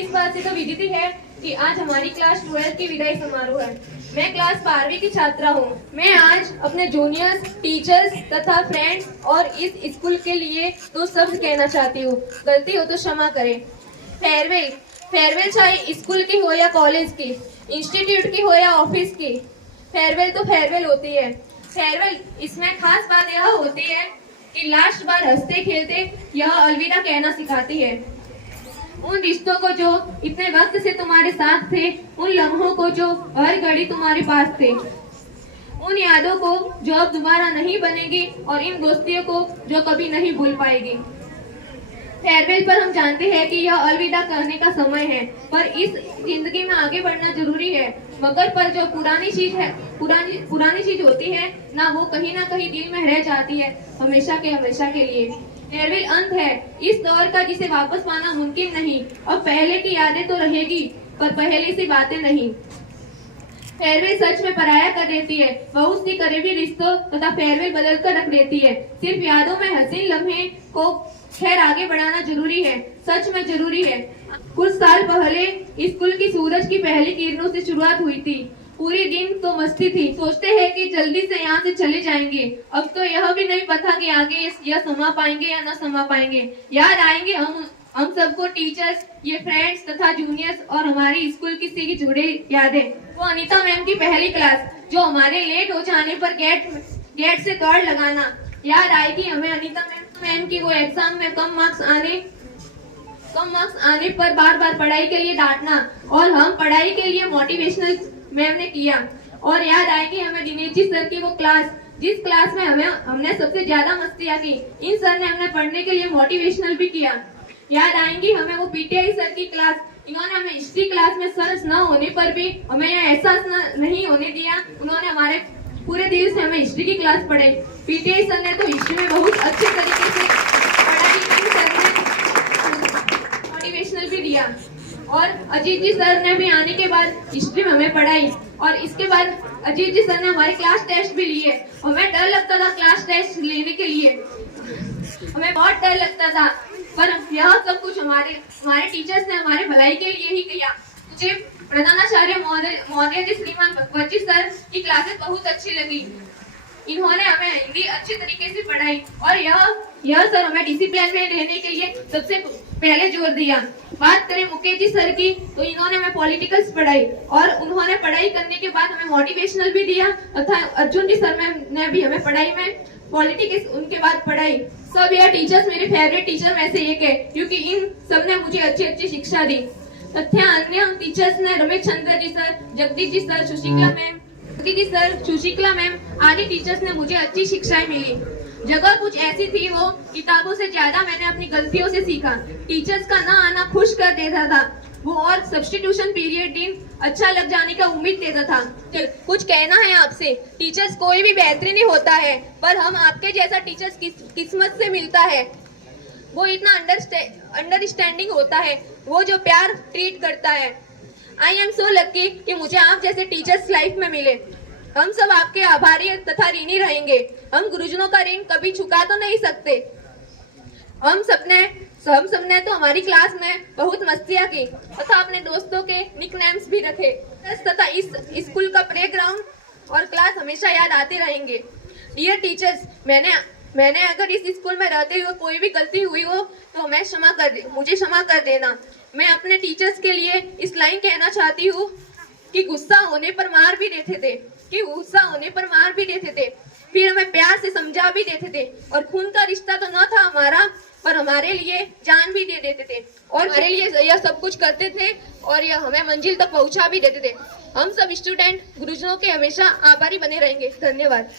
इस बात से तो विदित ही है कि आज हमारी क्लास 12 की विदाई समारोह है। मैं क्लास 12वीं की छात्रा हूँ। मैं आज अपने जूनियर्स, टीचर्स तथा फ्रेंड्स और इस स्कूल के लिए दो शब्द कहना चाहती हूँ। गलती हो तो क्षमा करें। फेयरवेल। फेयरवेल चाहे स्कूल की हो या कॉलेज की, इंस्टीट्यूट की हो या ऑफिस की, फेयरवेल तो फेयरवेल होती है। फेयरवेल, इसमें खास बात यह होती है कि लास्ट बार हंसते खेलते यह अलविदा कहना सिखाती है। उन रिश्तों को जो इतने वक्त से तुम्हारे साथ थे, उन लम्हों को जो हर घड़ी तुम्हारे पास थे, उन यादों को जो अब दोबारा नहीं बनेगी और इन दोस्तियों को जो कभी नहीं भूल पाएगी। फेयरवेल पर हम जानते हैं कि यह अलविदा कहने का समय है, पर इस जिंदगी में आगे बढ़ना जरूरी है। मगर पर जो पुरानी चीज होती है ना, वो कहीं ना कहीं दिल में रह जाती है हमेशा के लिए। फेयरवेल अंत है इस दौर का जिसे वापस पाना मुमकिन नहीं। अब पहले की यादें तो रहेगी, पर पहले सी बातें नहीं। फेयरवेल सच में पराया कर देती है बहुत सी करीबी रिश्तों तथा फेयरवेल बदल कर रख देती है। सिर्फ यादों में हसीन लम्हे को खैर आगे बढ़ाना जरूरी है, सच में जरूरी है। कुछ साल पहले स्कूल की सूरज की पहली किरणों से शुरुआत हुई थी। पूरी दिन तो मस्ती थी। सोचते हैं कि जल्दी से यहाँ से चले जाएंगे। अब तो यह भी नहीं पता कि आगे यह समा पाएंगे या न समा पाएंगे। याद आएंगे हम सबको टीचर्स, ये फ्रेंड्स तथा जूनियर्स और हमारी स्कूल की से जुड़े यादें। वो अनीता मैम की पहली क्लास, जो हमारे लेट हो जाने पर गेट से दौड़ लगाना। याद आएगी हमें अनीता मैम की वो एग्जाम में कम मार्क्स आने पर बार बार पढ़ाई के लिए डांटना, और हम पढ़ाई के लिए मोटिवेशनल मैम ने किया। और याद आएगी हमें दिनेश जी सर की वो क्लास, जिस क्लास में हमने सबसे ज्यादा मस्तियाँ की। इन सर ने हमें पढ़ने के लिए मोटिवेशनल भी किया। याद आएंगी हमें वो पीटीआई सर की क्लास, इन्होंने हमें हिस्ट्री क्लास में सर न होने पर भी हमें यह एहसास नहीं होने दिया। उन्होंने हमारे पूरे दिल से हमें हिस्ट्री की क्लास पढ़ाई। पीटीआई सर ने तो हिस्ट्री में बहुत अच्छे तरीके से पढ़ाई की। सर ने मोटिवेशनल भी दिया। और अजीत जी सर ने भी आने के बाद हिस्ट्री में हमें पढ़ाई। और इसके बाद अजीत जी सर ने हमारे क्लास टेस्ट भी लिए। हमें डर लगता था क्लास टेस्ट लेने के लिए, हमें बहुत डर लगता था, पर यह सब कुछ हमारे टीचर्स ने हमारे भलाई के लिए ही किया। मुझे प्रधानाचार्य महोदय जी श्रीमान भगवत जी सर की क्लासेस बहुत अच्छी लगी। इन्होंने हमें हिंदी अच्छी तरीके से पढ़ाई, और यह सर हमें डिसिप्लिन में रहने के लिए सबसे पहले जोर दिया। बात करें मुकेश जी सर की, तो इन्होंने हमें पॉलिटिकल्स पढ़ाई, और उन्होंने पढ़ाई करने के बाद हमें मोटिवेशनल भी दिया। तथा अर्जुन जी सर ने भी हमें पढ़ाई में पॉलिटिक्स उनके बाद पढ़ाई। सब यह टीचर्स मेरे फेवरेट टीचर में से एक है, क्योंकि इन सब ने मुझे अच्छी शिक्षा दी। तथा अन्य टीचर्स ने Ramesh Chandra ji sir, Jagdish ji sir, Sushila ma'am आदि टीचर्स ने मुझे अच्छी शिक्षाएं मिली। जगह कुछ ऐसी थी, वो किताबों से ज्यादा मैंने अपनी गलतियों से सीखा। टीचर्स का ना आना खुश कर देता था वो, और सब्स्टिट्यूशन पीरियड दिन अच्छा लग जाने का उम्मीद देता था। कुछ कहना है आपसे, टीचर्स कोई भी बेहतरीन नहीं होता है, पर हम आपके जैसा टीचर्स किस्मत से मिलता है। वो इतना अंडरस्टैंडिंग होता है, वो जो प्यार ट्रीट करता है। आई एम सो लकी कि मुझे आप जैसे टीचर्स लाइफ में मिले। हम सब आपके आभारी तथा ऋणी रहेंगे। हम गुरुजनों का ऋण कभी चुका तो नहीं सकते। हम सबने तो हमारी क्लास में बहुत मस्तियाँ की तथा अपने दोस्तों के निकनेम्स भी रखे, तथा इस स्कूल का प्लेग्राउंड और क्लास हमेशा याद आते रहेंगे। डियर टीचर्स, मैंने अगर इस स्कूल में रहते हुए कोई भी गलती हुई हो तो मुझे क्षमा कर देना। मैं अपने टीचर्स के लिए इस लाइन कहना चाहती हूँ कि गुस्सा होने पर मार भी देते थे, फिर हमें प्यार से समझा भी देते थे, और खून का रिश्ता तो न था हमारा, पर हमारे लिए जान भी दे देते थे, और हमारे लिए यह सब कुछ करते थे, और यह हमें मंजिल तक पहुंचा भी देते थे। हम सब स्टूडेंट गुरुजनों के हमेशा आभारी बने रहेंगे। धन्यवाद।